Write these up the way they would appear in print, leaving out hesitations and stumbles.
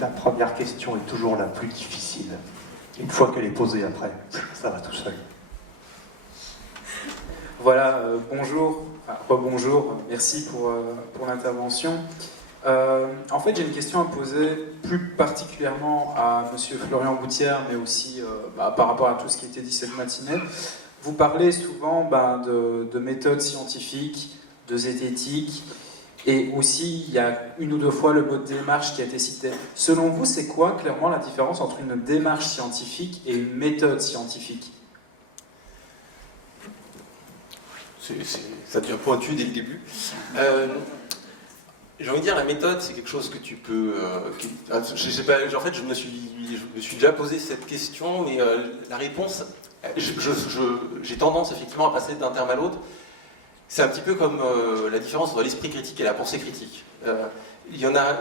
La première question est toujours la plus difficile. Une fois qu'elle est posée après, ça va tout seul. Voilà, bonjour, rebonjour, merci pour l'intervention. En fait, j'ai une question à poser plus particulièrement à Monsieur Florian Boutière, mais aussi par rapport à tout ce qui a été dit cette matinée. Vous parlez souvent de méthodes scientifiques, de zététique, et aussi il y a une ou deux fois le mot démarche qui a été cité. Selon vous, c'est quoi clairement la différence entre une démarche scientifique et une méthode scientifique ? Ça devient pointu dès le début. J'ai envie de dire, la méthode, c'est quelque chose que tu peux... je sais pas, en fait, je me suis déjà posé cette question, mais la réponse, j'ai tendance effectivement à passer d'un terme à l'autre. C'est un petit peu comme la différence entre l'esprit critique et la pensée critique. Il y en a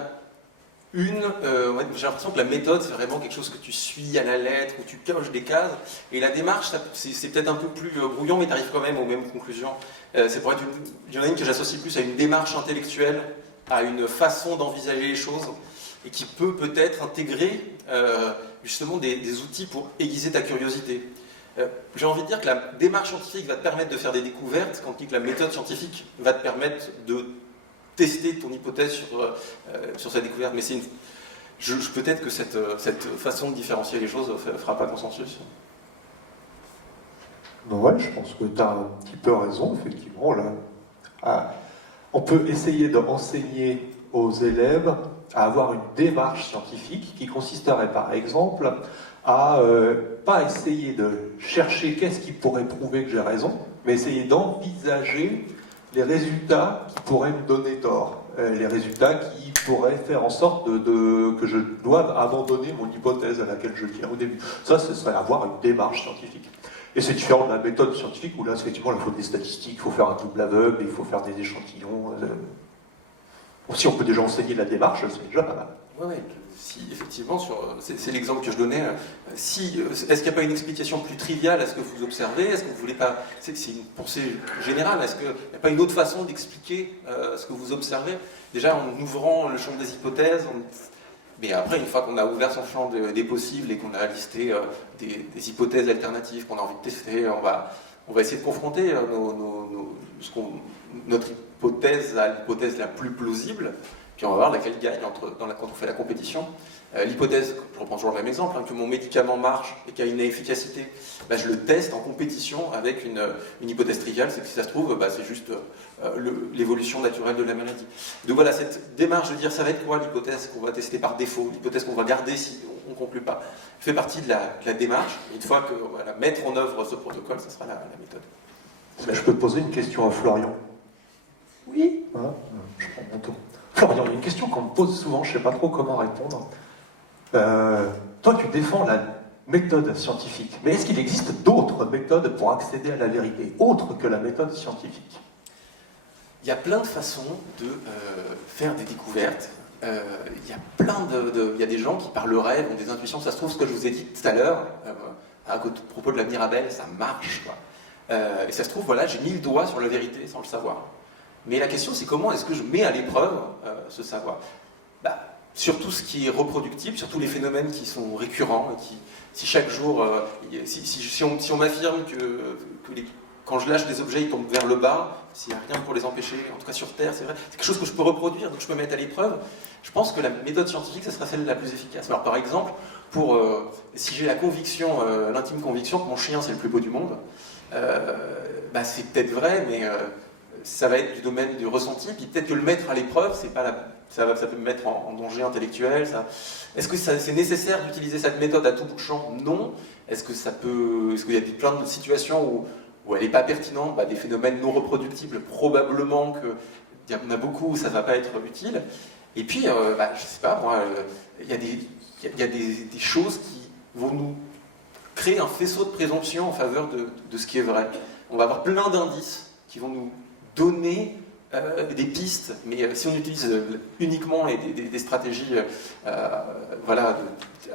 une, j'ai l'impression que la méthode, c'est vraiment quelque chose que tu suis à la lettre, où tu coches des cases, et la démarche, c'est peut-être un peu plus brouillon, mais tu arrives quand même aux mêmes conclusions. Il y en a une que j'associe plus à une démarche intellectuelle, à une façon d'envisager les choses, et qui peut peut-être intégrer justement des outils pour aiguiser ta curiosité. J'ai envie de dire que la démarche scientifique va te permettre de faire des découvertes, tandis que la méthode scientifique va te permettre de tester ton hypothèse sur sa découverte. Mais peut-être que cette façon de différencier les choses ne fera pas consensus. Ouais, je pense que tu as un petit peu raison, effectivement. Là. On peut essayer d'enseigner aux élèves à avoir une démarche scientifique qui consisterait par exemple à pas essayer de chercher qu'est-ce qui pourrait prouver que j'ai raison, mais essayer d'envisager les résultats qui pourraient me donner tort, les résultats qui pourraient faire en sorte que je doive abandonner mon hypothèse à laquelle je tiens au début. Ça, ce serait avoir une démarche scientifique. Et c'est différent de la méthode scientifique où là, effectivement, il faut des statistiques, il faut faire un double aveugle, il faut faire des échantillons. Si on peut déjà enseigner la démarche, c'est déjà pas mal. Oui, si effectivement, c'est l'exemple que je donnais. Est-ce qu'il n'y a pas une explication plus triviale à ce que vous observez? Est-ce que vous voulez pas? C'est une pensée générale. Est-ce qu'il n'y a pas une autre façon d'expliquer ce que vous observez? Déjà en ouvrant le champ des hypothèses. Mais après, une fois qu'on a ouvert son champ des possibles et qu'on a listé des hypothèses alternatives qu'on a envie de tester, on va essayer de confronter notre hypothèse à l'hypothèse la plus plausible. Puis on va voir laquelle gagne quand on fait la compétition. L'hypothèse, je reprends toujours le même exemple, que mon médicament marche et qu'il a une efficacité, je le teste en compétition avec une hypothèse triviale, c'est que si ça se trouve, c'est juste l'évolution naturelle de la maladie. Donc voilà, cette démarche de dire ça va être quoi l'hypothèse qu'on va tester par défaut, l'hypothèse qu'on va garder si on ne conclut pas, fait partie de la démarche. Une fois que mettre en œuvre ce protocole, ça sera la méthode. Je peux te poser une question à Florian? Oui. Voilà. Je prends mon tour. Florian, il y a une question qu'on me pose souvent, je ne sais pas trop comment répondre. Toi, tu défends la méthode scientifique, mais est-ce qu'il existe d'autres méthodes pour accéder à la vérité, autres que la méthode scientifique? Il y a plein de façons de faire des découvertes. Il y a des gens qui, par le rêve, ont des intuitions. Ça se trouve, ce que je vous ai dit tout à l'heure, à propos de la Mirabelle, ça marche, quoi. Et ça se trouve, voilà, j'ai mis le doigt sur la vérité sans le savoir. Mais la question, c'est comment est-ce que je mets à l'épreuve ce savoir? Sur tout ce qui est reproductible, sur tous les phénomènes qui sont récurrents, et si chaque jour, si on m'affirme que quand je lâche des objets, ils tombent vers le bas, s'il n'y a rien pour les empêcher, en tout cas sur Terre, c'est vrai, c'est quelque chose que je peux reproduire, donc je peux mettre à l'épreuve. Je pense que la méthode scientifique, ce sera celle la plus efficace. Alors par exemple, si j'ai la conviction, l'intime conviction que mon chien c'est le plus beau du monde, c'est peut-être vrai, mais ça va être du domaine du ressenti, puis peut-être que le mettre à l'épreuve, ça peut me mettre en danger intellectuel. Est-ce que c'est nécessaire d'utiliser cette méthode à tout bout de champ? Non. Est-ce qu'il y a plein de situations où elle n'est pas pertinente? Des phénomènes non reproductibles, probablement qu'il y en a beaucoup où ça ne va pas être utile. Et puis, je ne sais pas, moi, il y a des choses qui vont nous créer un faisceau de présomption en faveur de ce qui est vrai. On va avoir plein d'indices qui vont nous donner des pistes, mais si on utilise uniquement des stratégies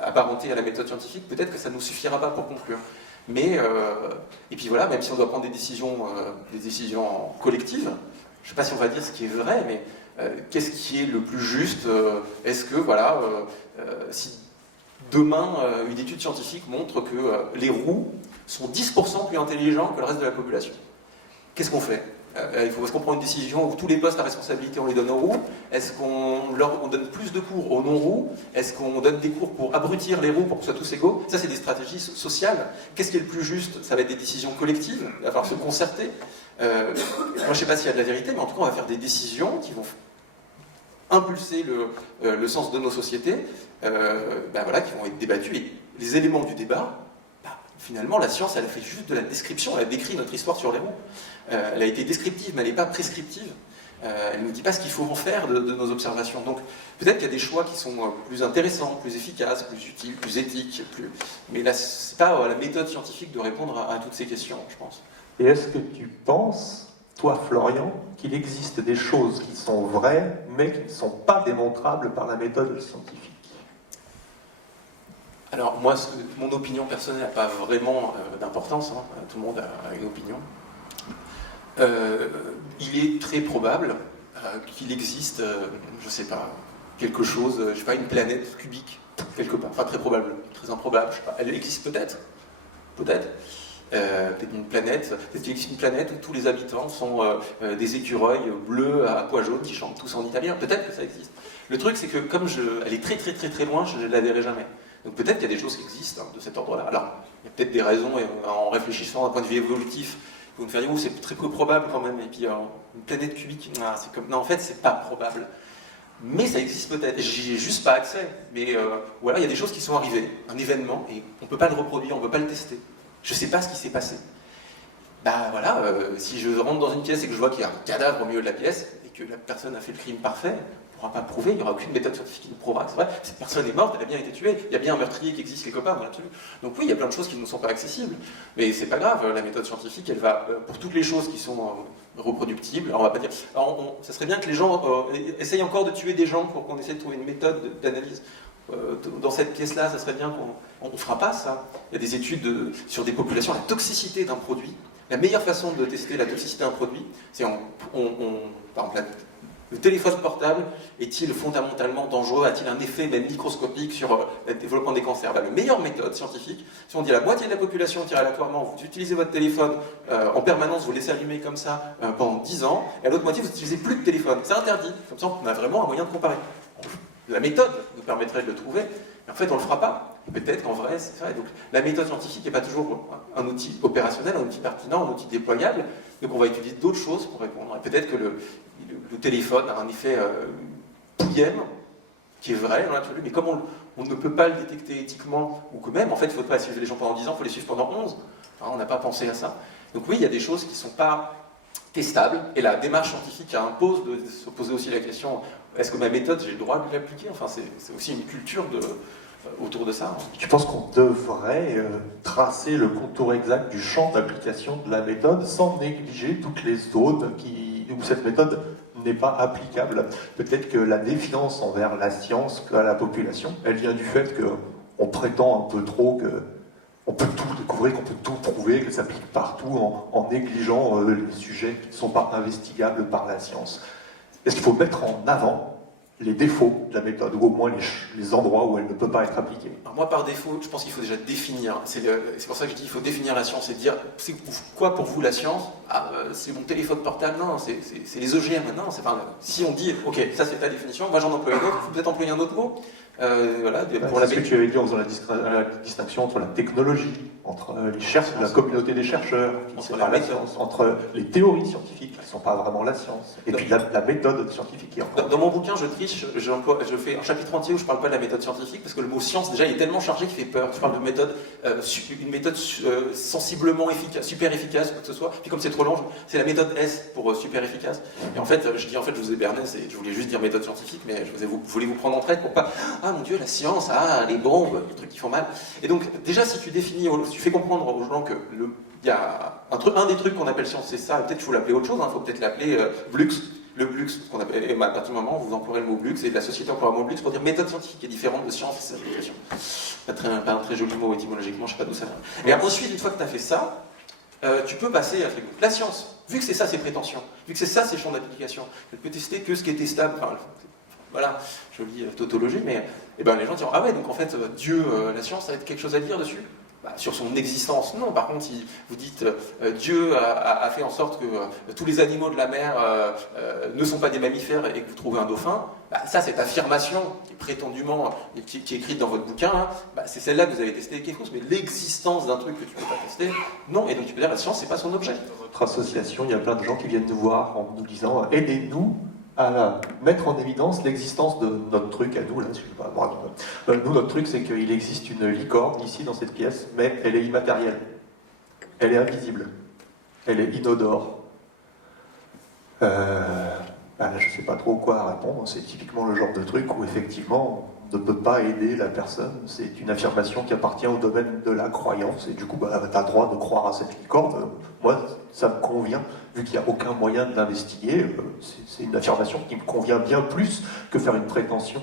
apparentées à la méthode scientifique, peut-être que ça ne nous suffira pas pour conclure. Et puis voilà, même si on doit prendre des décisions collectives, je ne sais pas si on va dire ce qui est vrai, mais qu'est-ce qui est le plus juste? Est-ce que, voilà, si demain, une étude scientifique montre que les roux sont 10% plus intelligents que le reste de la population, qu'est-ce qu'on fait? Est-ce qu'on prend une décision où tous les postes à responsabilité on les donne aux roux? Est-ce qu'on donne plus de cours aux non-roux? Est-ce qu'on donne des cours pour abrutir les roux pour que ce soit tous égaux? Ça, c'est des stratégies sociales. Qu'est-ce qui est le plus juste? Ça va être des décisions collectives, il va falloir se concerter. Moi, je ne sais pas s'il y a de la vérité, mais en tout cas, on va faire des décisions qui vont impulser le sens de nos sociétés, voilà, qui vont être débattues. Et les éléments du débat, finalement, la science, elle a fait juste de la description, elle a décrit notre histoire sur les roux. Elle a été descriptive, mais elle n'est pas prescriptive. Elle ne nous dit pas ce qu'il faut en faire de nos observations. Donc, peut-être qu'il y a des choix qui sont plus intéressants, plus efficaces, plus utiles, plus éthiques, mais là, ce n'est pas la méthode scientifique de répondre à toutes ces questions, je pense. Et est-ce que tu penses, toi Florian, qu'il existe des choses qui sont vraies, mais qui ne sont pas démontrables par la méthode scientifique? Alors moi, mon opinion personnelle n'a pas vraiment d'importance, hein. Tout le monde a une opinion. Il est très probable qu'il existe, je ne sais pas, quelque chose, je ne sais pas, une planète cubique, quelque part. Enfin, très probable, très improbable, je ne sais pas. Elle existe peut-être. Peut-être une planète, peut-être qu'il existe une planète où tous les habitants sont des écureuils bleus à pois jaunes qui chantent tous en italien. Peut-être que ça existe. Le truc, c'est que comme elle est très très très très loin, je ne la verrai jamais. Donc peut-être qu'il y a des choses qui existent de cet ordre-là. Alors, il y a peut-être des raisons, et en réfléchissant d'un point de vue évolutif, vous me faire dire, c'est très peu probable quand même, et puis une planète cubique, c'est comme... Non, en fait, c'est pas probable. Mais ça existe peut-être, j'y ai juste pas accès. Mais voilà, il y a des choses qui sont arrivées, un événement, et on peut pas le reproduire, on peut pas le tester. Je sais pas ce qui s'est passé. Voilà, si je rentre dans une pièce et que je vois qu'il y a un cadavre au milieu de la pièce, et que la personne a fait le crime parfait, on ne pourra pas prouver, il n'y aura aucune méthode scientifique qui nous prouvera que c'est vrai, cette personne est morte, elle a bien été tuée, il y a bien un meurtrier qui existe quelque part dans l'absolu. Donc oui, il y a plein de choses qui ne sont pas accessibles, mais c'est pas grave, la méthode scientifique, elle va, pour toutes les choses qui sont reproductible. Alors on va pas dire. Alors ça serait bien que les gens essayent encore de tuer des gens pour qu'on essaie de trouver une méthode d'analyse. Dans cette pièce-là, ça serait bien qu'on ne fera pas ça. Il y a des études sur des populations, la toxicité d'un produit. La meilleure façon de tester la toxicité d'un produit, c'est par exemple, le téléphone portable est-il fondamentalement dangereux? A-t-il un effet même microscopique sur le développement des cancers? La meilleure méthode scientifique, si on dit à la moitié de la population tire aléatoirement, vous utilisez votre téléphone en permanence, vous laissez allumer comme ça pendant 10 ans, et à l'autre moitié, vous n'utilisez plus de téléphone. C'est interdit. Comme ça, on a vraiment un moyen de comparer. La méthode nous permettrait de le trouver, mais en fait, on ne le fera pas. Peut-être qu'en vrai, c'est vrai. Donc, la méthode scientifique n'est pas toujours un outil opérationnel, un outil pertinent, un outil déployable. Donc, on va utiliser d'autres choses pour répondre. Et peut-être que le téléphone a un effet pouillème, qui est vrai dans l'absolu, mais comme on ne peut pas le détecter éthiquement, ou que même, en fait, il ne faut pas suivre les gens pendant 10 ans, il faut les suivre pendant 11. On n'a pas pensé à ça. Donc oui, il y a des choses qui ne sont pas testables, et la démarche scientifique impose de se poser aussi la question, est-ce que ma méthode, j'ai le droit de l'appliquer? Enfin, c'est aussi une culture autour de ça. Tu penses qu'on devrait tracer le contour exact du champ d'application de la méthode sans négliger toutes les zones où cette méthode n'est pas applicable? Peut-être que la défiance envers la science, à la population, elle vient du fait qu'on prétend un peu trop qu'on peut tout découvrir, qu'on peut tout prouver, que ça s'applique partout en négligeant les sujets qui ne sont pas investigables par la science. Est-ce qu'il faut mettre en avant les défauts de la méthode, ou au moins les endroits où elle ne peut pas être appliquée? Alors moi, par défaut, je pense qu'il faut déjà définir. C'est pour ça que je dis qu'il faut définir la science et dire, c'est quoi pour vous la science? C'est mon téléphone portable? Non, c'est les OGM. Non, si on dit, ok, ça c'est ta définition, moi j'en emploie une autre, il faut peut-être employer un autre mot. Voilà, pour ce que tu avais dit en faisant la distinction entre la technologie, entre la communauté des chercheurs, qui la science, entre les théories scientifiques, qui ne sont pas vraiment la science, et puis la méthode scientifique qui est encore... Dans mon bouquin, je triche, je fais un chapitre entier où je ne parle pas de la méthode scientifique, parce que le mot science, déjà, il est tellement chargé qu'il fait peur. Je parle de méthode, une méthode sensiblement efficace, super efficace, quoi que ce soit, puis comme c'est trop long, c'est la méthode S pour super efficace. Et en fait, je vous ai berné, je voulais juste dire méthode scientifique, mais je voulais vous prendre en traite pour pas... Ah mon Dieu, la science, les bombes, les trucs qui font mal. Et donc, déjà, si tu fais comprendre aux gens que il y a un des trucs qu'on appelle science, c'est ça, peut-être qu'il faut l'appeler autre chose, il faut peut-être l'appeler Blux. Le Blux, ce qu'on appelle, et à partir du moment où vous emploierez le mot Blux, et la société emploiera le mot Blux pour dire méthode scientifique, qui est différente de science et ses applications. Pas un très joli mot étymologiquement, je ne sais pas d'où ça vient. Et ensuite, une fois que tu as fait ça, tu peux passer à la science. Vu que c'est ça ses prétentions, vu que c'est ça ses champs d'application, elle peut tester que ce qui est testable. Enfin, voilà, jolie tautologie, mais eh ben, les gens diront, ah ouais, donc en fait, Dieu, la science, ça va être quelque chose à dire dessus? Bah, sur son existence, non. Par contre, si vous dites Dieu a fait en sorte que tous les animaux de la mer ne sont pas des mammifères et que vous trouvez un dauphin, bah, ça, cette affirmation qui est prétendument, qui est écrite dans votre bouquin, hein, bah, c'est celle-là que vous avez testé quelque chose, mais l'existence d'un truc que tu ne peux pas tester, non. Et donc tu peux dire la science, c'est pas son objet. Dans notre association, il y a plein de gens qui viennent nous voir en nous disant « Aidez-nous à mettre en évidence l'existence de notre truc à nous, là, je sais pas, nous, notre truc, c'est qu'il existe une licorne ici dans cette pièce, mais elle est immatérielle. Elle est invisible. Elle est inodore. Là, je sais pas trop quoi répondre. C'est typiquement le genre de truc où, effectivement, on ne peut pas aider la personne. C'est une affirmation qui appartient au domaine de la croyance. Et du coup, bah, tu as le droit de croire à cette licorne. Moi, ça me convient. Vu qu'il n'y a aucun moyen de l'investiguer, c'est une affirmation qui me convient bien plus que faire une prétention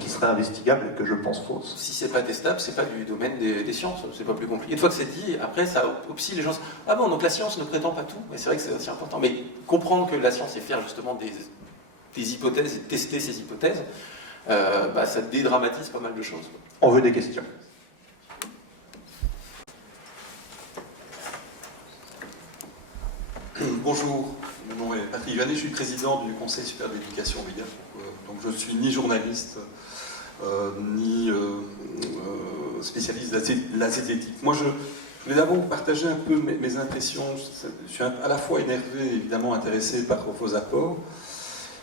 qui serait investigable et que je pense fausse. Si c'est pas testable, c'est pas du domaine des sciences, c'est pas plus compliqué. Une fois que c'est dit, après ça obscille les gens. Ah bon, donc la science ne prétend pas tout, mais c'est vrai que c'est aussi important. Mais comprendre que la science c'est faire justement des hypothèses et tester ces hypothèses, bah, ça dédramatise pas mal de choses. On veut des questions. Bonjour, mon nom est Patrick Vanet, je suis président du Conseil supérieur de l'éducation VIA. Donc je ne suis ni journaliste, ni spécialiste de la zététique. Moi je voulais d'abord vous partager un peu mes impressions. Je suis à la fois énervé et évidemment intéressé par vos apports.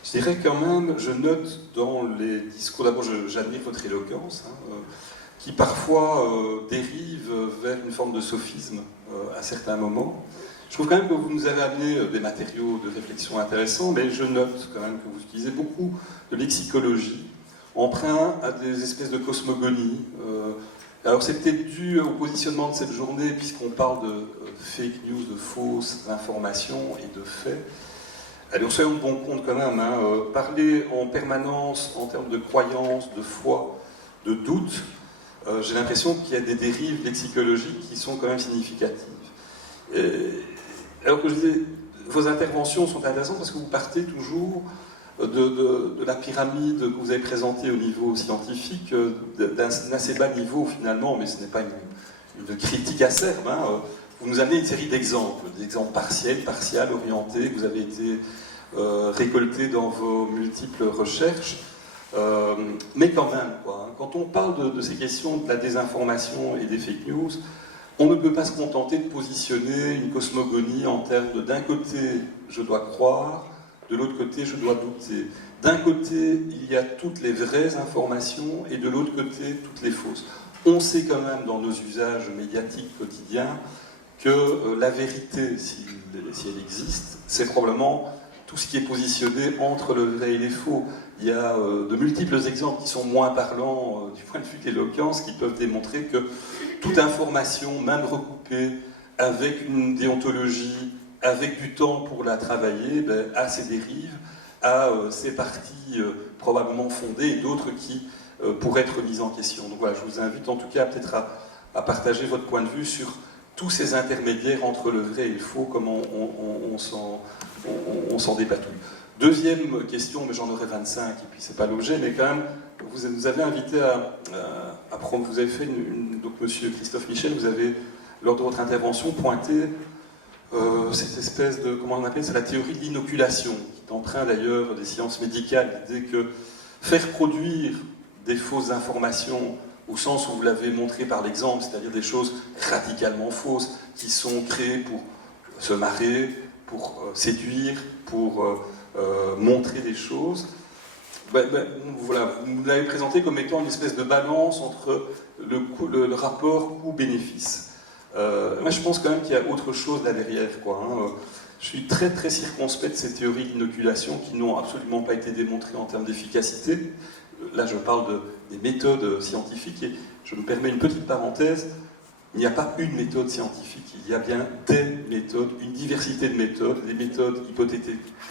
Je dirais quand même, je note dans les discours, d'abord j'admire votre éloquence, qui parfois dérive vers une forme de sophisme à certains moments. Je trouve quand même que vous nous avez amené des matériaux de réflexion intéressants, mais je note quand même que vous utilisez beaucoup de lexicologie, emprunt à des espèces de cosmogonie. Alors c'est peut-être dû au positionnement de cette journée, puisqu'on parle de fake news, de fausses informations et de faits. Alors soyons de bon compte quand même, parler en permanence en termes de croyance, de foi, de doute, j'ai l'impression qu'il y a des dérives lexicologiques qui sont quand même significatives. Alors que je disais, vos interventions sont intéressantes parce que vous partez toujours de la pyramide que vous avez présentée au niveau scientifique, d'un assez bas niveau finalement, mais ce n'est pas une critique acerbe. Vous nous amenez une série d'exemples, des exemples partiels, orientés, que vous avez été récoltés dans vos multiples recherches. Mais quand même, quand on parle de ces questions de la désinformation et des fake news, on ne peut pas se contenter de positionner une cosmogonie en termes de d'un côté, je dois croire, de l'autre côté, je dois douter. D'un côté, il y a toutes les vraies informations et de l'autre côté, toutes les fausses. On sait quand même dans nos usages médiatiques quotidiens que la vérité, si elle existe, c'est probablement tout ce qui est positionné entre le vrai et les faux. Il y a de multiples exemples qui sont moins parlants du point de vue de l'éloquence, qui peuvent démontrer que toute information, même recoupée, avec une déontologie, avec du temps pour la travailler, a ses dérives, a ses parties probablement fondées et d'autres qui pourraient être mises en question. Donc voilà, je vous invite en tout cas peut-être à partager votre point de vue sur tous ces intermédiaires entre le vrai et le faux, comment on s'en dépatouille. Deuxième question, mais j'en aurai 25, et puis c'est pas l'objet, mais quand même, vous nous avez invité à prendre, vous avez fait donc monsieur Christophe Michel, vous avez, lors de votre intervention, pointé cette espèce de, comment on appelle, c'est la théorie de l'inoculation, qui est empreinte d'ailleurs des sciences médicales, l'idée que faire produire des fausses informations, au sens où vous l'avez montré par l'exemple, c'est-à-dire des choses radicalement fausses, qui sont créées pour se marrer, pour séduire, pour montrer des choses. Voilà, vous l'avez présenté comme étant une espèce de balance entre le rapport coût-bénéfice. Moi, je pense quand même qu'il y a autre chose là derrière, Je suis très très circonspect de ces théories d'inoculation qui n'ont absolument pas été démontrées en termes d'efficacité. Là, je parle des méthodes scientifiques et je me permets une petite parenthèse. Il n'y a pas une méthode scientifique, il y a bien des méthodes, une diversité de méthodes, des méthodes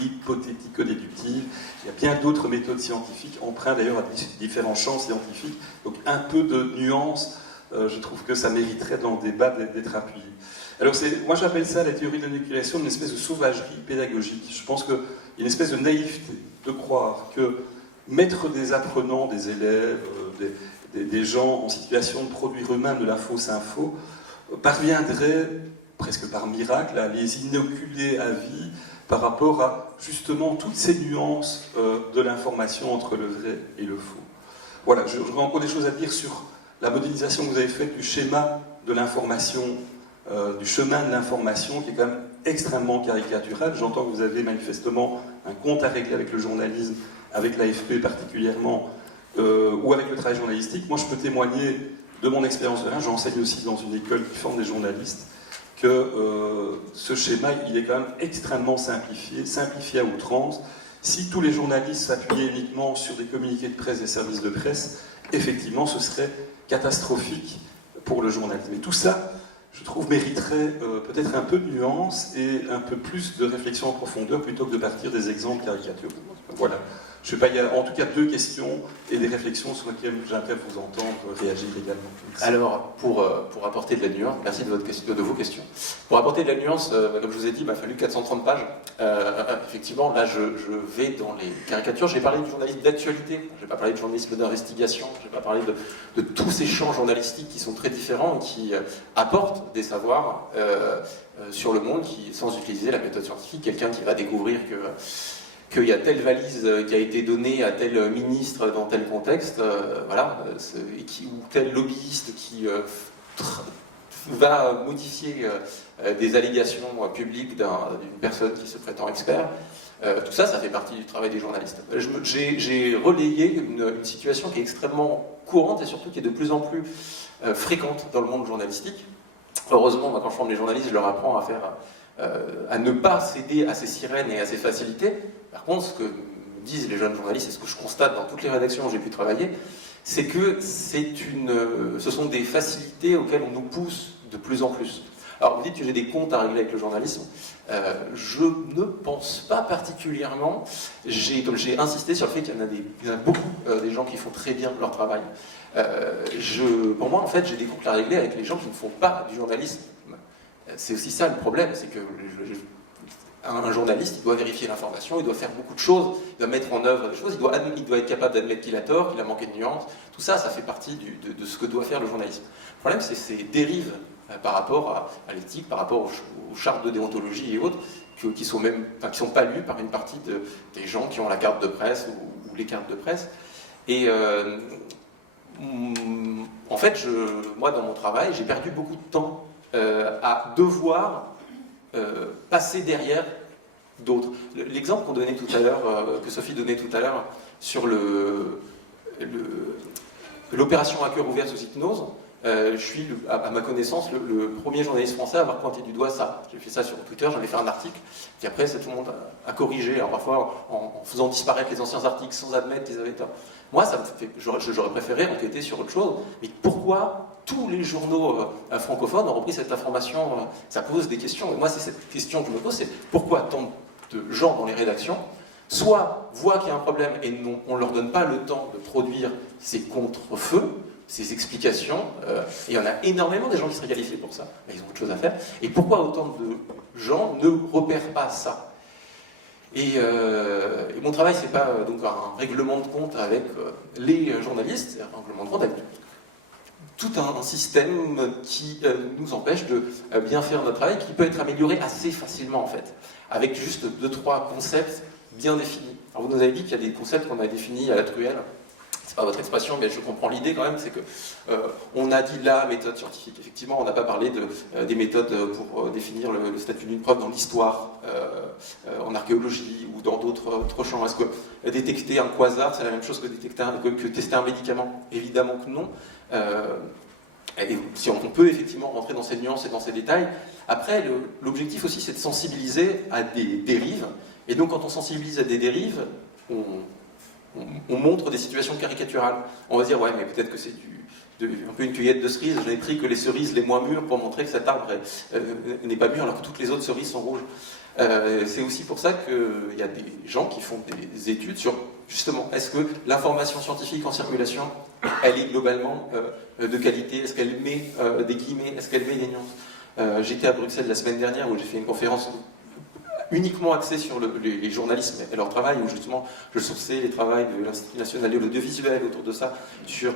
hypothético-déductives, il y a bien d'autres méthodes scientifiques, empreintes d'ailleurs à différents champs scientifiques, donc un peu de nuance, je trouve que ça mériterait dans le débat d'être appuyé. Alors, moi j'appelle ça, la théorie de la nucléation, une espèce de sauvagerie pédagogique. Je pense qu'il y a une espèce de naïveté de croire que mettre des apprenants, des élèves, des gens en situation de produire eux-mêmes de la fausse info, parviendrait, presque par miracle, à les inoculer à vie par rapport à justement toutes ces nuances de l'information entre le vrai et le faux. Voilà, j'aurais encore des choses à dire sur la modélisation que vous avez faite du schéma de l'information, du chemin de l'information, qui est quand même extrêmement caricatural. J'entends que vous avez manifestement un compte à régler avec le journalisme, avec l'AFP particulièrement, ou avec le travail journalistique. Moi, je peux témoigner de mon expérience de là. J'enseigne aussi dans une école qui forme des journalistes, que ce schéma, il est quand même extrêmement simplifié à outrance. Si tous les journalistes s'appuyaient uniquement sur des communiqués de presse, des services de presse, effectivement, ce serait catastrophique pour le journalisme. Et tout ça, je trouve, mériterait peut-être un peu de nuance et un peu plus de réflexion en profondeur plutôt que de partir des exemples caricaturaux. Voilà. Je sais pas, il y a en tout cas 2 questions et des réflexions sur lesquelles j'aimerais vous entendre réagir également. Merci. Alors, pour apporter de la nuance, merci de vos questions. Pour apporter de la nuance, comme je vous ai dit, il m'a fallu 430 pages. Effectivement, là, je vais dans les caricatures. J'ai parlé du journalisme d'actualité, je n'ai pas parlé de journalisme d'investigation, je n'ai pas parlé de tous ces champs journalistiques qui sont très différents et qui apportent des savoirs sur le monde sans utiliser la méthode scientifique. Quelqu'un qui va découvrir qu'il y a telle valise qui a été donnée à tel ministre dans tel contexte, voilà, ou tel lobbyiste qui va modifier des allégations publiques d'une personne qui se prétend expert. Tout ça, ça fait partie du travail des journalistes. J'ai relayé une situation qui est extrêmement courante et surtout qui est de plus en plus fréquente dans le monde journalistique. Heureusement, moi, quand je forme les journalistes, je leur apprends à ne pas céder à ces sirènes et à ces facilités. Par contre, ce que disent les jeunes journalistes, et ce que je constate dans toutes les rédactions où j'ai pu travailler, c'est que ce sont des facilités auxquelles on nous pousse de plus en plus. Alors, vous dites que j'ai des comptes à régler avec le journalisme. Je ne pense pas particulièrement. Comme j'ai insisté sur le fait qu'il y en a beaucoup des gens qui font très bien leur travail. Pour moi, en fait, j'ai des comptes à régler avec les gens qui ne font pas du journalisme. C'est aussi ça le problème, c'est que un journaliste, il doit vérifier l'information, il doit faire beaucoup de choses, il doit mettre en œuvre des choses, il doit être capable d'admettre qu'il a tort, qu'il a manqué de nuances. Tout ça, ça fait partie de ce que doit faire le journalisme. Le problème, c'est ces dérives par rapport à l'éthique, par rapport aux chartes de déontologie et autres, qui sont pas lues par une partie des gens qui ont la carte de presse ou les cartes de presse. Et en fait, moi, dans mon travail, j'ai perdu beaucoup de temps à devoir passer derrière d'autres. L'exemple qu'on donnait tout à l'heure, que Sophie donnait tout à l'heure, sur l'opération à cœur ouvert sous hypnose, je suis, à ma connaissance, le premier journaliste français à avoir pointé du doigt ça. J'ai fait ça sur Twitter, j'avais fait un article, puis après, tout le monde a corrigé, alors parfois en faisant disparaître les anciens articles sans admettre qu'ils avaient tort. Moi, j'aurais préféré enquêter sur autre chose, mais pourquoi tous les journaux francophones ont repris cette information? Ça pose des questions, et moi, c'est cette question que je me pose, c'est pourquoi tant de gens dans les rédactions soit voient qu'il y a un problème et on ne leur donne pas le temps de produire ces contre-feux, ces explications, et il y en a énormément des gens qui seraient qualifiés pour ça, mais ils ont autre chose à faire, et pourquoi autant de gens ne repèrent pas ça? Et mon travail, c'est pas donc un règlement de compte avec les journalistes, c'est un règlement de compte avec tout un système qui nous empêche de bien faire notre travail, qui peut être amélioré assez facilement en fait, avec juste 2-3 concepts bien définis. Alors vous nous avez dit qu'il y a des concepts qu'on a définis à la truelle. C'est pas votre expression, mais je comprends l'idée quand même, c'est que on a dit la méthode scientifique. Effectivement, on n'a pas parlé des méthodes pour définir le statut d'une preuve dans l'histoire, en archéologie ou dans d'autres champs. Est-ce que détecter un quasar, c'est la même chose que tester un médicament? Évidemment que non. Et si on peut effectivement rentrer dans ces nuances et dans ces détails. Après, l'objectif aussi, c'est de sensibiliser à des dérives. Et donc, quand on sensibilise à des dérives, on montre des situations caricaturales. On va dire, ouais, mais peut-être que c'est un peu une cueillette de cerises. Je n'ai pris que les cerises les moins mûres pour montrer que cet arbre n'est pas mûr alors que toutes les autres cerises sont rouges. C'est aussi pour ça qu'il y a des gens qui font des études sur, justement, est-ce que l'information scientifique en circulation, elle est globalement de qualité? Est-ce qu'elle met des guillemets? Est-ce qu'elle met des nuances? J'étais à Bruxelles la semaine dernière où j'ai fait une conférence uniquement axée sur les journalistes et leur travail, où justement je sourçais les travaux de l'Institut national de l'audiovisuel autour de ça, sur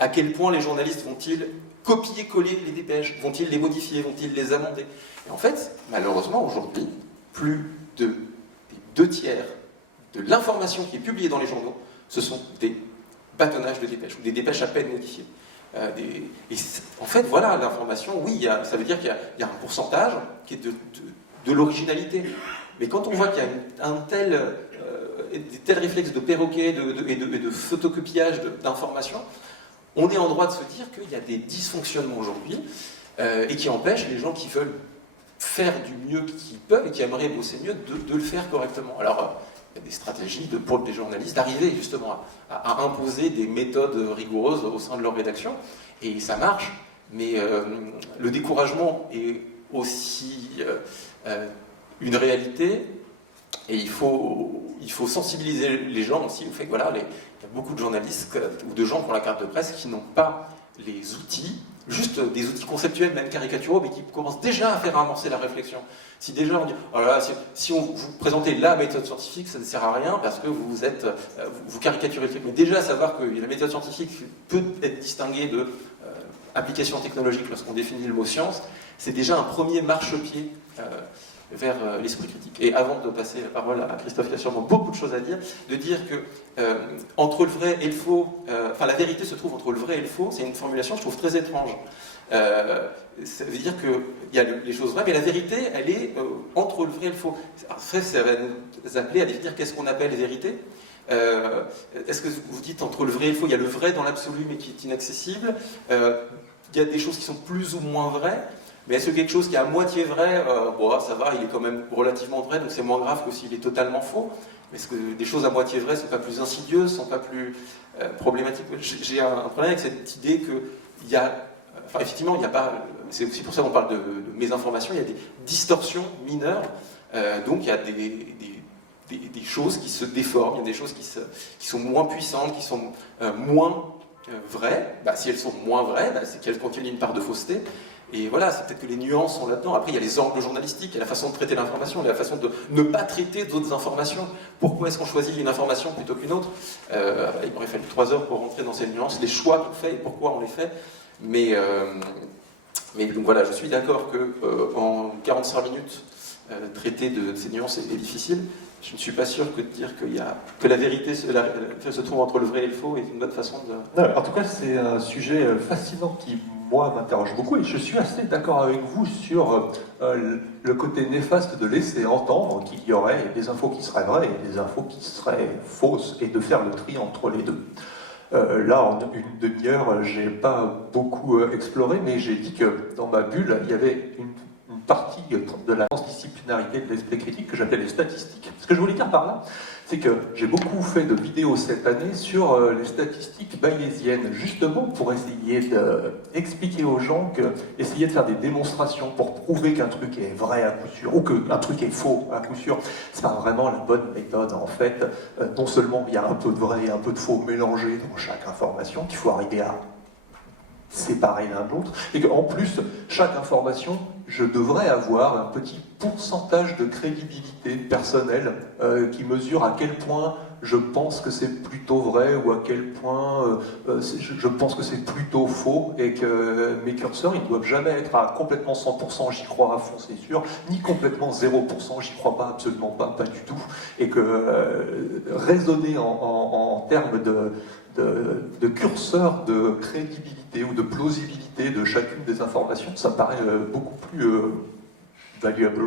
à quel point les journalistes vont-ils copier-coller les dépêches, vont-ils les modifier, vont-ils les amender. Et en fait, malheureusement, aujourd'hui, plus de 2/3 de l'information qui est publiée dans les journaux, ce sont des bâtonnages de dépêches, ou des dépêches à peine modifiées. En fait, voilà, l'information, oui, ça veut dire qu'il y a un pourcentage qui est de l'originalité. Mais quand on voit qu'il y a des tels réflexes de perroquet et de photocopiage d'informations, on est en droit de se dire qu'il y a des dysfonctionnements aujourd'hui et qui empêchent les gens qui veulent faire du mieux qu'ils peuvent et qui aimeraient bosser mieux de le faire correctement. Alors, il y a des stratégies pour les journalistes d'arriver justement à imposer des méthodes rigoureuses au sein de leur rédaction, et ça marche, mais le découragement est aussi une réalité, et il faut sensibiliser les gens aussi au fait que voilà, il y a beaucoup de journalistes ou de gens qui ont la carte de presse qui n'ont pas les outils, juste des outils conceptuels, même caricaturaux, mais qui commencent déjà à faire avancer la réflexion. Si déjà on dit, oh là là, si on vous présentez la méthode scientifique, ça ne sert à rien parce que vous caricaturez le truc. Mais déjà savoir que la méthode scientifique peut être distinguée de application technologique lorsqu'on définit le mot science, c'est déjà un premier marchepied vers l'esprit critique. Et avant de passer la parole à Christophe, qui a sûrement beaucoup de choses à dire, de dire que entre le vrai et le faux, la vérité se trouve entre le vrai et le faux, c'est une formulation que je trouve très étrange. Ça veut dire qu'il y a les choses vraies, mais la vérité, elle est entre le vrai et le faux. Après, ça va nous appeler à définir qu'est-ce qu'on appelle vérité. Est-ce que vous dites entre le vrai et le faux, il y a le vrai dans l'absolu, mais qui est inaccessible. Il y a des choses qui sont plus ou moins vraies. Mais est-ce que quelque chose qui est à moitié vrai, ça va, il est quand même relativement vrai, donc c'est moins grave que s'il est totalement faux. Est-ce que des choses à moitié vraies ne sont pas plus insidieuses, ne sont pas plus problématiques? J'ai un problème avec cette idée qu'il y a... effectivement, il n'y a pas... C'est aussi pour ça qu'on parle de mésinformation, il y a des distorsions mineures, donc il y a des choses qui se déforment, il y a des choses qui sont moins puissantes, qui sont moins vraies. Si elles sont moins vraies, c'est qu'elles contiennent une part de fausseté. Et voilà, c'est peut-être que les nuances sont là-dedans. Après, il y a les angles journalistiques, il y a la façon de traiter l'information, il y a la façon de ne pas traiter d'autres informations. Pourquoi est-ce qu'on choisit une information plutôt qu'une autre? Il m'aurait fallu 3 heures pour rentrer dans ces nuances, les choix qu'on fait et pourquoi on les fait. Mais donc voilà, je suis d'accord qu'en 45 minutes, traiter de ces nuances est difficile. Je ne suis pas sûr que de dire que la vérité se trouve entre le vrai et le faux est une bonne façon de... Non, en tout cas, c'est un sujet fascinant qui, moi, m'interroge beaucoup, et je suis assez d'accord avec vous sur le côté néfaste de laisser entendre qu'il y aurait des infos qui seraient vraies et des infos qui seraient fausses, et de faire le tri entre les deux. Là, en une demi-heure, j'ai pas beaucoup exploré, mais j'ai dit que dans ma bulle, il y avait une partie de la transdisciplinarité de l'esprit critique que j'appelle les statistiques. Ce que je voulais dire par là, c'est que j'ai beaucoup fait de vidéos cette année sur les statistiques bayésiennes, justement pour essayer d'expliquer aux gens essayer de faire des démonstrations pour prouver qu'un truc est vrai à coup sûr, ou qu'un truc est faux à coup sûr, c'est pas vraiment la bonne méthode en fait. Non seulement il y a un peu de vrai et un peu de faux mélangés dans chaque information, qu'il faut arriver à séparer l'un de l'autre, et qu'en plus, chaque information, je devrais avoir un petit pourcentage de crédibilité personnelle qui mesure à quel point je pense que c'est plutôt vrai ou à quel point je pense que c'est plutôt faux, et que mes curseurs, ils ne doivent jamais être à complètement 100%, j'y crois à fond, c'est sûr, ni complètement 0%, j'y crois pas, absolument pas du tout, et que raisonner en termes de curseur de crédibilité ou de plausibilité de chacune des informations, ça me paraît beaucoup plus valuable,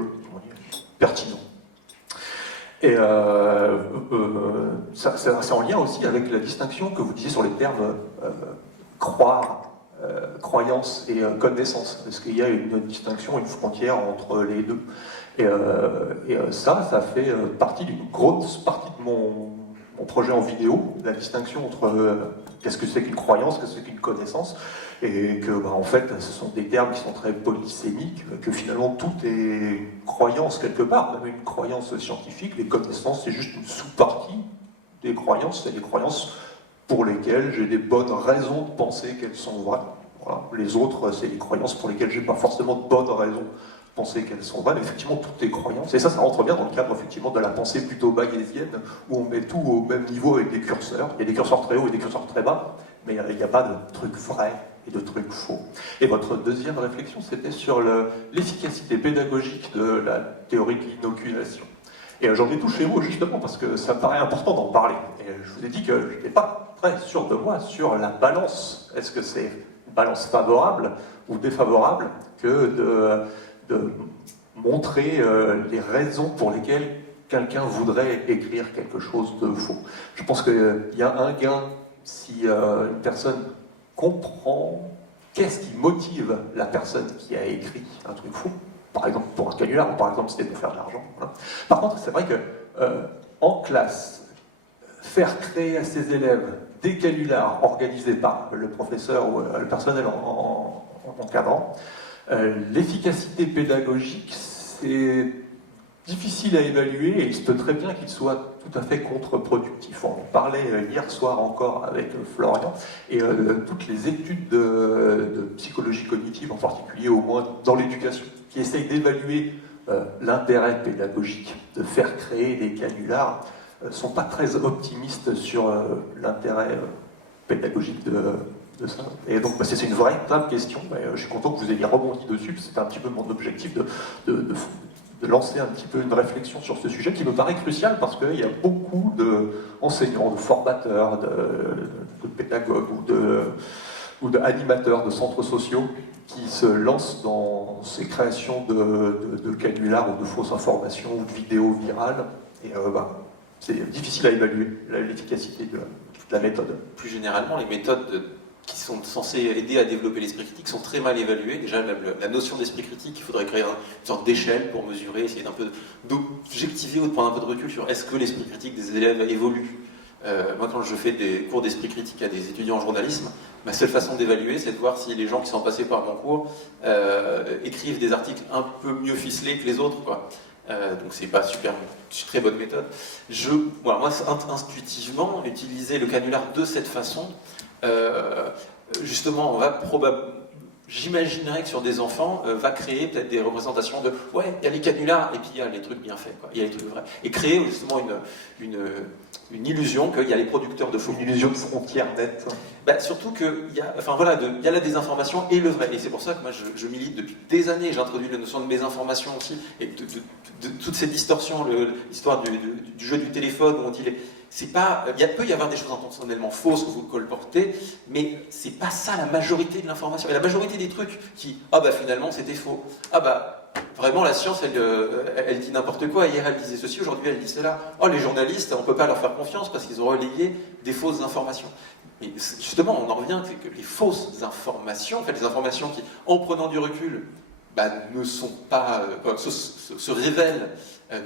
pertinent. Et c'est en lien aussi avec la distinction que vous disiez sur les termes croire, croyance et connaissance. Est-ce qu'il y a une distinction, une frontière entre les deux? Et ça fait partie d'une grosse partie de mon projet en vidéo, la distinction entre qu'est-ce que c'est qu'une croyance, qu'est-ce que c'est qu'une connaissance, et que en fait ce sont des termes qui sont très polysémiques, que finalement tout est croyance quelque part, même une croyance scientifique, les connaissances c'est juste une sous-partie des croyances, c'est des croyances pour lesquelles j'ai des bonnes raisons de penser qu'elles sont vraies. Voilà. Les autres, c'est les croyances pour lesquelles j'ai pas forcément de bonnes raisons de penser qu'elles sont vraies, mais effectivement, toutes les croyances, et ça rentre bien dans le cadre effectivement de la pensée plutôt bayésienne, où on met tout au même niveau avec des curseurs. Il y a des curseurs très hauts et des curseurs très bas, mais il n'y a pas de trucs vrais et de trucs faux. Et votre deuxième réflexion, c'était sur l'efficacité pédagogique de la théorie de l'inoculation. Et j'en ai touché mot justement parce que ça me paraît important d'en parler. Et je vous ai dit que je n'étais pas très sûr de moi sur la balance. Est-ce que c'est une balance favorable ou défavorable que de montrer les raisons pour lesquelles quelqu'un voudrait écrire quelque chose de faux? Je pense qu'il y a un gain si une personne comprend qu'est-ce qui motive la personne qui a écrit un truc faux. Par exemple, pour un canular, ou par exemple, c'était pour faire de l'argent. Voilà. Par contre, c'est vrai que en classe, faire créer à ses élèves des canulars organisés par le professeur ou le personnel en encadrant, l'efficacité pédagogique, c'est difficile à évaluer et il se peut très bien qu'il soit tout à fait contre-productif. On en parlait hier soir encore avec Florian, et toutes les études de psychologie cognitive en particulier, au moins dans l'éducation, qui essayent d'évaluer l'intérêt pédagogique de faire créer des canulars, sont pas très optimistes sur l'intérêt pédagogique de ça. Et donc c'est une véritable question, je suis content que vous ayez rebondi dessus, c'était un petit peu mon objectif de lancer un petit peu une réflexion sur ce sujet qui me paraît crucial parce qu'il y a beaucoup d'enseignants, de formateurs, de pédagogues ou d'animateurs de centres sociaux qui se lancent dans ces créations de canulars ou de fausses informations ou de vidéos virales. Et c'est difficile à évaluer l'efficacité de la méthode. Plus généralement, les méthodes qui sont censées aider à développer l'esprit critique sont très mal évaluées. Déjà, même la notion d'esprit critique, il faudrait créer une sorte d'échelle pour mesurer, essayer d'un peu d'objectiver ou de prendre un peu de recul sur est-ce que l'esprit critique des élèves évolue. Moi, quand je fais des cours d'esprit critique à des étudiants en journalisme, ma seule façon d'évaluer, c'est de voir si les gens qui sont passés par mon cours écrivent des articles un peu mieux ficelés que les autres, quoi. Donc c'est pas super, très bonne méthode. Moi, intuitivement, utiliser le canular de cette façon, justement, j'imaginerais que sur des enfants, va créer peut-être des représentations de ouais, il y a les canulars et puis il y a les trucs bien faits, quoi. Il y a les trucs vrais. Et créer justement une illusion qu'il y a les producteurs de faux. Une illusion de frontière nette. Surtout qu'il y a la désinformation et le vrai. Et c'est pour ça que moi je milite depuis des années, j'ai introduit la notion de mésinformation aussi, et de toute cette distorsion, l'histoire du jeu du téléphone où on dit il peut y avoir des choses intentionnellement fausses que vous colportez, mais c'est pas ça la majorité de l'information. Et la majorité des trucs qui, finalement c'était faux. Vraiment la science, elle dit n'importe quoi. Hier elle disait ceci, aujourd'hui elle dit cela. Les journalistes, on peut pas leur faire confiance parce qu'ils ont relayé des fausses informations. Mais justement, on en revient, c'est que les fausses informations, en fait les informations qui, en prenant du recul, ne sont pas, se révèlent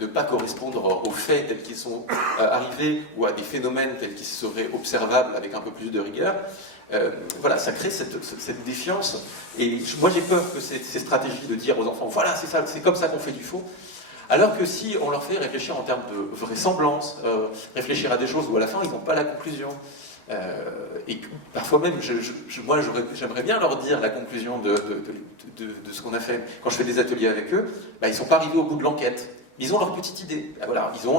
ne pas correspondre aux faits tels qu'ils sont arrivés ou à des phénomènes tels qu'ils seraient observables avec un peu plus de rigueur. Ça crée cette défiance. Et moi j'ai peur que ces stratégies de dire aux enfants voilà c'est ça, c'est comme ça qu'on fait du faux, alors que si on leur fait réfléchir en termes de vraisemblance, réfléchir à des choses où à la fin ils n'ont pas la conclusion. Et parfois même, moi j'aimerais bien leur dire la conclusion de ce qu'on a fait. Quand je fais des ateliers avec eux, ils ne sont pas arrivés au bout de l'enquête. Ils ont leur petite idée. Voilà, ils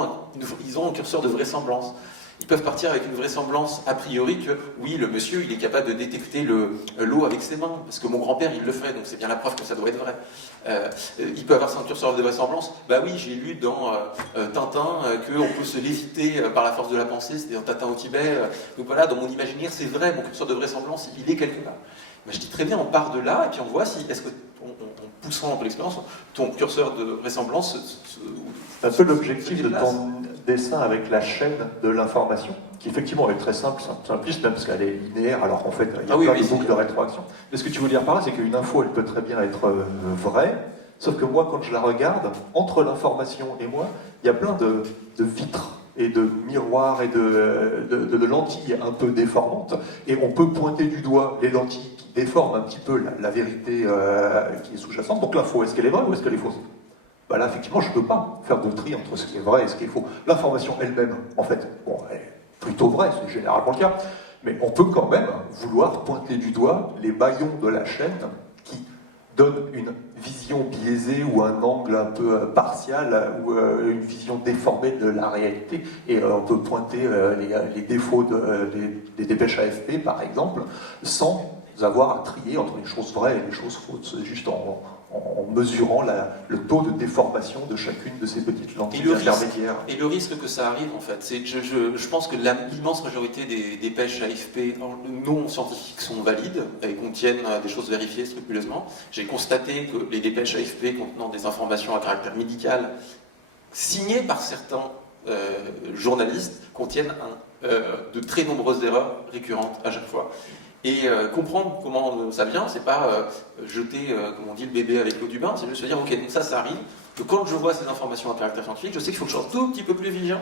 ont un curseur de vraisemblance. Ils peuvent partir avec une vraisemblance a priori que oui, le monsieur il est capable de détecter l'eau avec ses mains, parce que mon grand-père il le ferait, donc c'est bien la preuve que ça doit être vrai. Il peut avoir un curseur de vraisemblance. Oui, j'ai lu dans Tintin qu'on peut se léviter par la force de la pensée, c'était dans Tintin au Tibet. Donc voilà, dans mon imaginaire c'est vrai, mon curseur de vraisemblance il est quelque part. Je dis très bien, on part de là et puis on voit si est-ce que en poussant un peu l'expérience, ton curseur de vraisemblance c'est un peu l'objectif de ton dessin avec la chaîne de l'information, qui effectivement est très simple, simpliste même parce qu'elle est linéaire, alors en fait il y a plein de boucles de rétroaction. Mais ce que tu veux dire par là, c'est qu'une info, elle peut très bien être vraie, sauf que moi quand je la regarde, entre l'information et moi, il y a plein de vitres et de miroirs et de lentilles un peu déformantes, et on peut pointer du doigt les lentilles qui déforment un petit peu la vérité qui est sous-jacente. Donc l'info, est-ce qu'elle est vraie ou est-ce qu'elle est fausse ? Là, effectivement, je ne peux pas faire de tri entre ce qui est vrai et ce qui est faux. L'information elle-même, en fait, elle est plutôt vraie, c'est généralement le cas. Mais on peut quand même vouloir pointer du doigt les maillons de la chaîne qui donnent une vision biaisée ou un angle un peu partial ou une vision déformée de la réalité. Et on peut pointer les défauts des dépêches AFP, par exemple, sans avoir à trier entre les choses vraies et les choses fausses. C'est juste en mesurant le taux de déformation de chacune de ces petites lentilles intermédiaires. Et le risque que ça arrive, en fait, c'est je pense que l'immense majorité des dépêches AFP non scientifiques sont valides et contiennent des choses vérifiées scrupuleusement. J'ai constaté que les dépêches AFP contenant des informations à caractère médical, signées par certains journalistes, contiennent de très nombreuses erreurs récurrentes à chaque fois. Et comprendre comment ça vient, c'est pas jeter, comme on dit, le bébé avec l'eau du bain, c'est juste se dire, ok, donc ça arrive, que quand je vois ces informations à caractère scientifique, je sais qu'il faut que je sois un tout petit peu plus vigilant.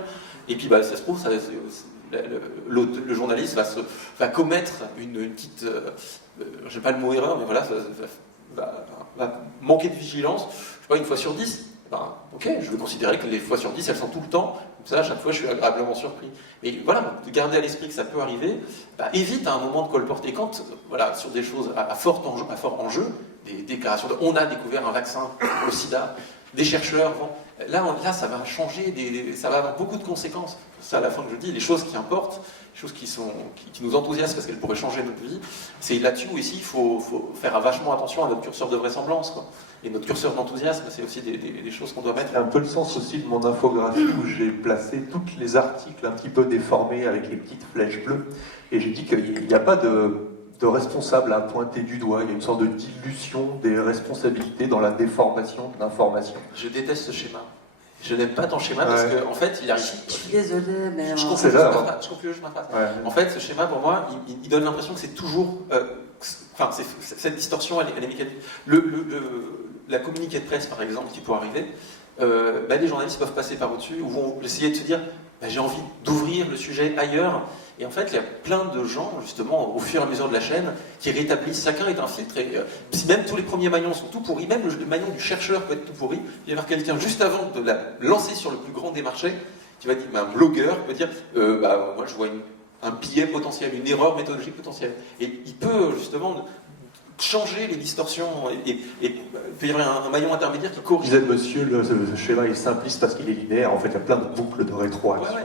Et puis, ça se trouve, le journaliste va commettre une petite, je sais pas le mot erreur, mais voilà, va manquer de vigilance, je sais pas, une fois sur 10. Ok, je vais considérer que les fois sur 10, elles sont tout le temps, comme ça, à chaque fois, je suis agréablement surpris. Mais voilà, de garder à l'esprit que ça peut arriver, évite à un moment de colporter quand, voilà, sur des choses à fort enjeu, des déclarations de « on a découvert un vaccin au sida », des chercheurs, bon, là, ça va changer, ça va avoir beaucoup de conséquences. C'est à la fin que je dis, les choses qui importent, les choses qui nous enthousiasment parce qu'elles pourraient changer notre vie, c'est là-dessus où ici, il faut faire vachement attention à notre curseur de vraisemblance, quoi. Et notre curseur d'enthousiasme, c'est aussi des choses qu'on doit mettre. C'est un peu le sens aussi de mon infographie où j'ai placé tous les articles un petit peu déformés avec les petites flèches bleues. Et j'ai dit qu'il n'y a pas de responsable à pointer du doigt. Il y a une sorte de dilution des responsabilités dans la déformation de l'information. Je déteste ce schéma. Je n'aime pas ton schéma parce qu'en fait, il arrive. Je suis désolée, mais. Je conclue juste ma phrase. Ouais. En fait, ce schéma, pour moi, il donne l'impression que c'est toujours. Enfin, cette distorsion, elle est mécanique. La communiqué de presse, par exemple, qui pourrait arriver, les journalistes peuvent passer par au-dessus ou vont essayer de se dire j'ai envie d'ouvrir le sujet ailleurs. Et en fait, il y a plein de gens, justement, au fur et à mesure de la chaîne, qui rétablissent. Chacun est un filtre. Et si même tous les premiers maillons sont tout pourris, même le maillon du chercheur peut être tout pourri, il va y avoir quelqu'un juste avant de la lancer sur le plus grand des marchés, qui va dire, un blogueur peut dire moi je vois un biais potentiel, une erreur méthodologique potentielle. Et il peut justement changer les distorsions et il peut y avoir un maillon intermédiaire qui corrige. Disait monsieur, ce schéma est simpliste parce qu'il est linéaire. En fait, il y a plein de boucles de rétroaction. Ouais.